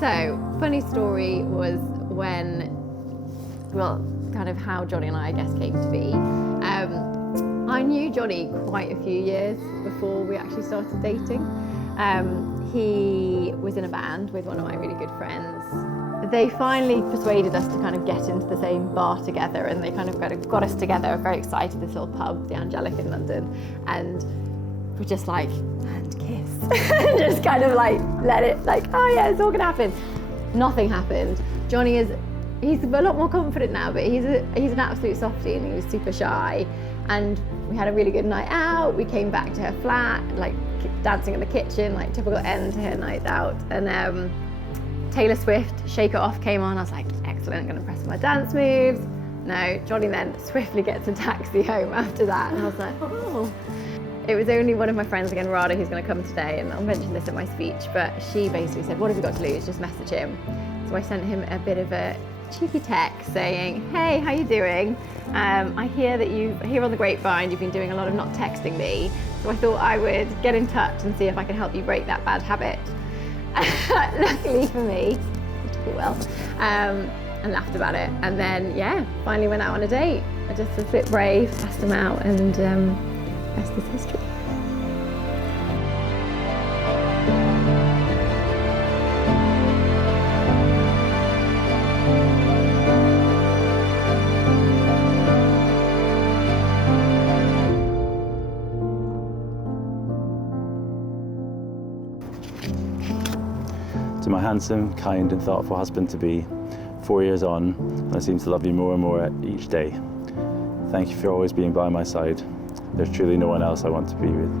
So, funny story was kind of how Jonny and I guess, came to be. I knew Jonny quite a few years before we actually started dating. He was in a band with one of my really good friends. They finally persuaded us to kind of get into the same bar together, and they kind of got us together. I'm very excited, this little pub, the Angelic in London, and we're just like, and kiss. Just kind of like, let it, like, oh yeah, it's all gonna happen. Nothing happened. Jonny he's a lot more confident now, but he's an absolute softie, and he was super shy. And we had a really good night out. We came back to her flat, like dancing in the kitchen, like typical end to her night out. And Taylor Swift, Shake It Off came on. I was like, excellent, I'm gonna press my dance moves. No, Jonny then swiftly gets a taxi home after that. And I was like, oh. It was only one of my friends, again, Rada, who's gonna come today, and I'll mention this in my speech, but she basically said, what have you got to lose? Just message him. So I sent him a bit of a cheeky text saying, hey, how you doing? I hear that here on the grapevine, you've been doing a lot of not texting me. So I thought I would get in touch and see if I can help you break that bad habit. Luckily for me, he took it well, and laughed about it. And then, yeah, finally went out on a date. I just was a bit brave, asked him out, and rest is history. To my handsome, kind and thoughtful husband-to-be, 4 years on, I seem to love you more and more each day. Thank you for always being by my side. There's truly no one else I want to be with,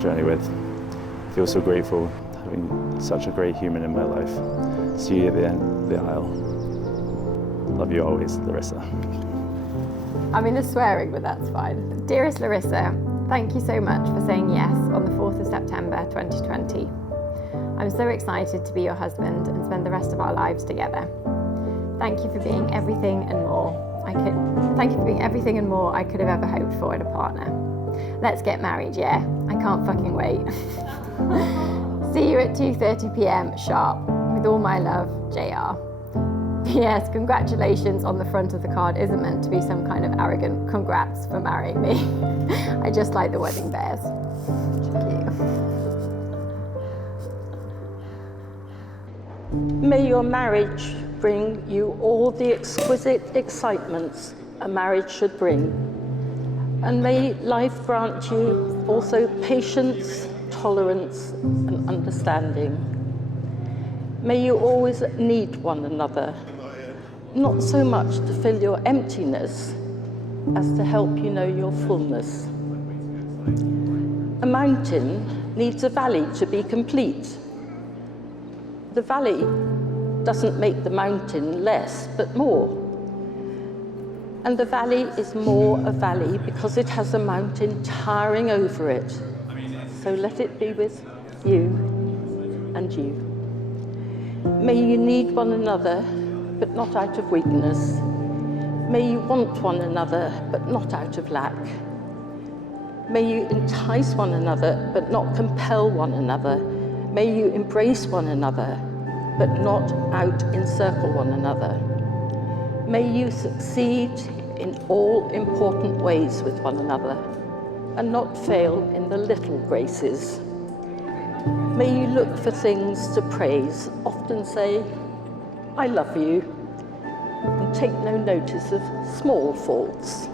journey with. I feel so grateful having such a great human in my life. See you at the end of the aisle. Love you always, Larissa. I mean, there's swearing, but that's fine. Dearest Larissa, thank you so much for saying yes on the 4th of September 2020. I'm so excited to be your husband and spend the rest of our lives together. Thank you for being everything and more. Thank you for being everything and more I could have ever hoped for in a partner. Let's get married, yeah. I can't fucking wait. See you at 2:30 p.m. sharp. With all my love, JR. P.S. Congratulations on the front of the card isn't meant to be some kind of arrogant congrats for marrying me. I just like the wedding bears. Thank you. May your marriage bring you all the exquisite excitements a marriage should bring. And may life grant you also patience, tolerance, and understanding. May you always need one another, not so much to fill your emptiness as to help you know your fullness. A mountain needs a valley to be complete. The valley doesn't make the mountain less, but more. And the valley is more a valley because it has a mountain towering over it. So let it be with you and you. May you need one another, but not out of weakness. May you want one another, but not out of lack. May you entice one another, but not compel one another. May you embrace one another, but not out-encircle one another. May you succeed in all important ways with one another, and not fail in the little graces. May you look for things to praise, often say, I love you, and take no notice of small faults.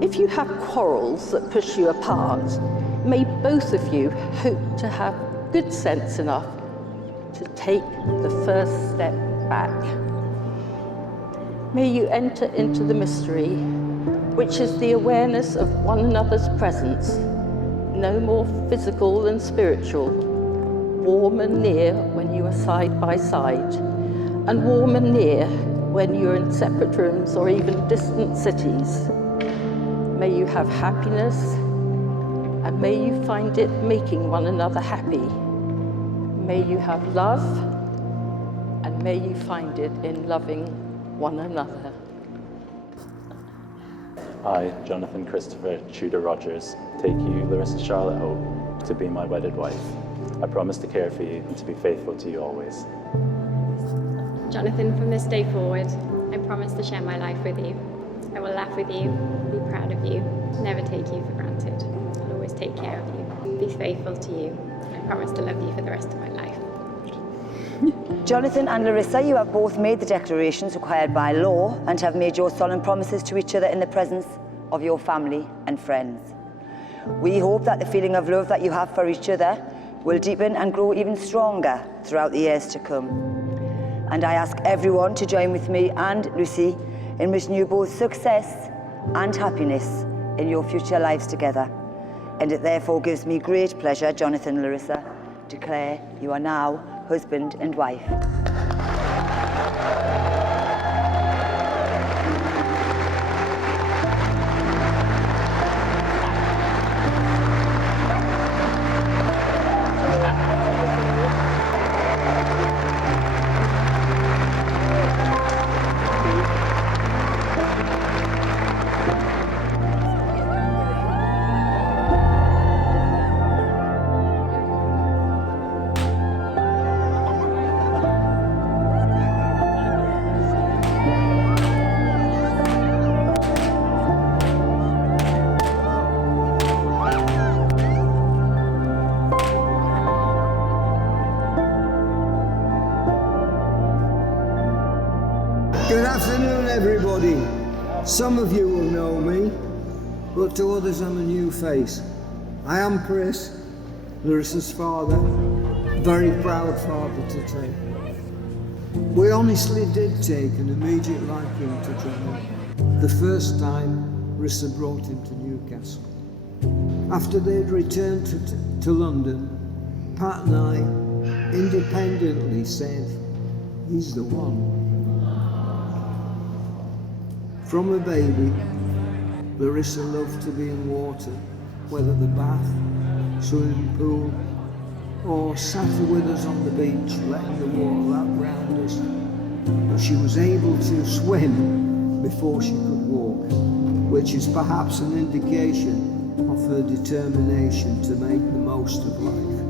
If you have quarrels that push you apart, may both of you hope to have good sense enough to take the first step back. May you enter into the mystery, which is the awareness of one another's presence, no more physical than spiritual, warm and near when you are side by side, and warm and near when you're in separate rooms or even distant cities. May you have happiness, and may you find it making one another happy. May you have love, and may you find it in loving one another. I, Jonathan Christopher Tudor Rogers, take you, Larissa Charlotte Hope, to be my wedded wife. I promise to care for you and to be faithful to you always. Jonathan, from this day forward, I promise to share my life with you. I will laugh with you, be proud of you, never take you for granted. I'll always take care of you, be faithful to you, and I promise to love you for the rest of my life. Jonathan and Larissa, you have both made the declarations required by law and have made your solemn promises to each other in the presence of your family and friends. We hope that the feeling of love that you have for each other will deepen and grow even stronger throughout the years to come. And I ask everyone to join with me and Lucy in wishing you both success and happiness in your future lives together. And it therefore gives me great pleasure, Jonathan and Larissa, to declare you are now husband and wife. Good afternoon, everybody. Some of you will know me, but to others I'm a new face. I am Chris, Larissa's father, very proud father to take. We honestly did take an immediate liking to Jonny the first time Larissa brought him to Newcastle. After they'd returned to London, Pat and I independently said, he's the one. From a baby, Larissa loved to be in water, whether the bath, swimming pool, or sat with us on the beach, letting the water lap round us. But she was able to swim before she could walk, which is perhaps an indication of her determination to make the most of life.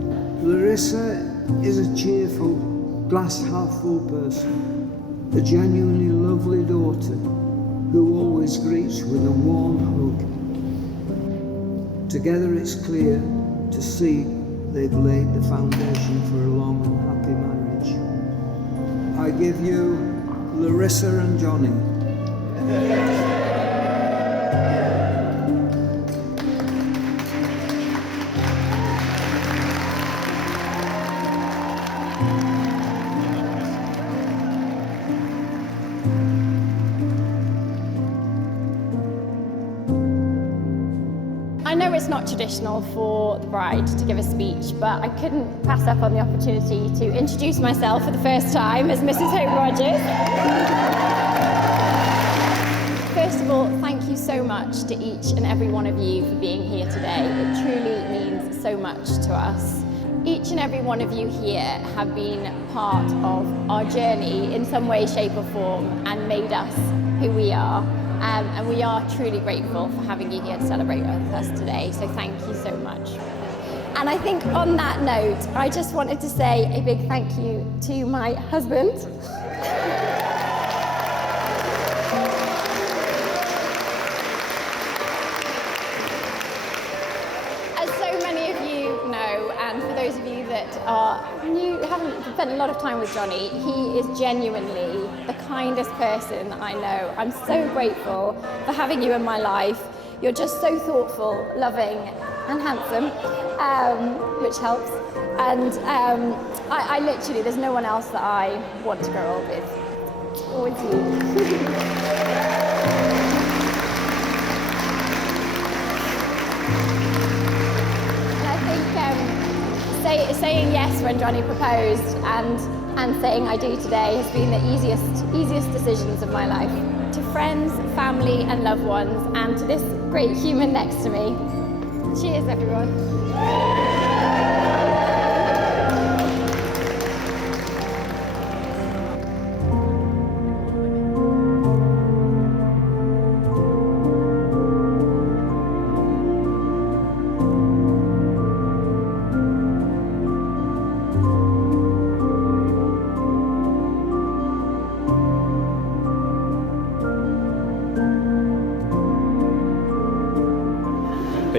Larissa is a cheerful, glass half full person, a genuinely lovely daughter who always greets with a warm hug. Together it's clear to see they've laid the foundation for a long and happy marriage. I give you Larissa and Jonny. I know it's not traditional for the bride to give a speech, but I couldn't pass up on the opportunity to introduce myself for the first time as Mrs. Hope Rogers. First of all, thank you so much to each and every one of you for being here today. It truly means so much to us. Each and every one of you here have been part of our journey in some way, shape or form and made us who we are. And we are truly grateful for having you here to celebrate with us today, so thank you so much. And I think on that note, I just wanted to say a big thank you to my husband. As so many of you know, and for those of you that are new, haven't spent a lot of time with Jonny, he is genuinely the kindest person that I know. I'm so grateful for having you in my life. You're just so thoughtful, loving and handsome, which helps. And I literally, there's no one else that I want to grow old with. Or with you. Saying yes when Jonny proposed and saying I do today has been the easiest decisions of my life. To friends, family and loved ones, and to this great human next to me. Cheers, everyone.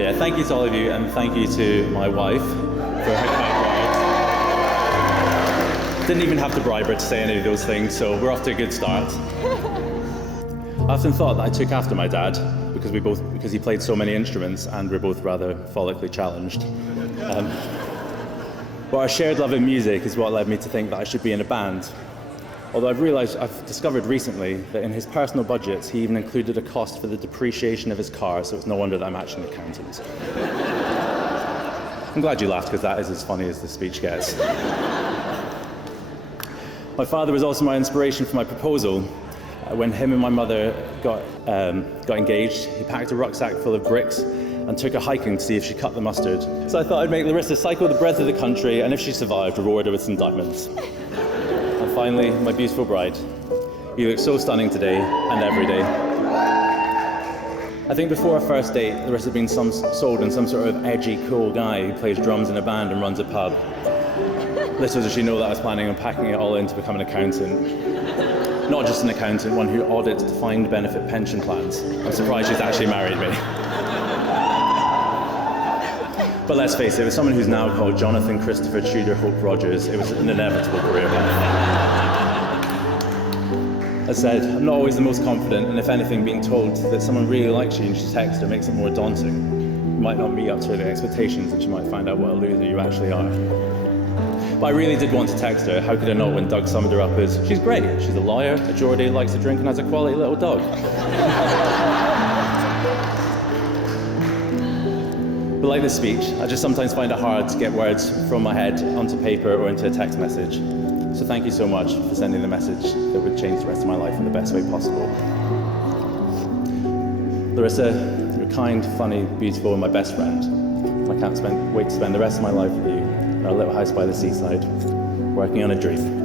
yeah, thank you to all of you, and thank you to my wife for her kind words. Didn't even have to bribe her to say any of those things, so we're off to a good start. I often thought that I took after my dad because he played so many instruments and we're both rather follically challenged. But our shared love of music is what led me to think that I should be in a band. Although I've discovered recently that in his personal budgets, he even included a cost for the depreciation of his car, so it's no wonder that I'm actually an accountant. I'm glad you laughed, because that is as funny as the speech gets. My father was also my inspiration for my proposal. When him and my mother got engaged, he packed a rucksack full of bricks and took her hiking to see if she cut the mustard. So I thought I'd make Larissa cycle the breadth of the country, and if she survived, reward her with some diamonds. And finally, my beautiful bride. You look so stunning today and every day. I think before our first date, Larissa had been sold in some sort of edgy, cool guy who plays drums in a band and runs a pub. Little does she know that I was planning on packing it all in to become an accountant. Not just an accountant, one who audits defined benefit pension plans. I'm surprised she's actually married me. But let's face it, with someone who's now called Jonathan Christopher Tudor Hope Rogers, it was an inevitable career path. As said, I'm not always the most confident, and if anything, being told that someone really likes you and she texts her makes it more daunting. You might not meet up to their expectations, and she might find out what a loser you actually are. But I really did want to text her. How could I not when Doug summed her up as, she's great, she's a lawyer, a Geordie, likes to drink and has a quality little dog. But like this speech, I just sometimes find it hard to get words from my head onto paper or into a text message. So thank you so much for sending the message that would change the rest of my life in the best way possible. Larissa, you're kind, funny, beautiful, and my best friend. I can't wait to spend the rest of my life with you in our little house by the seaside, working on a dream.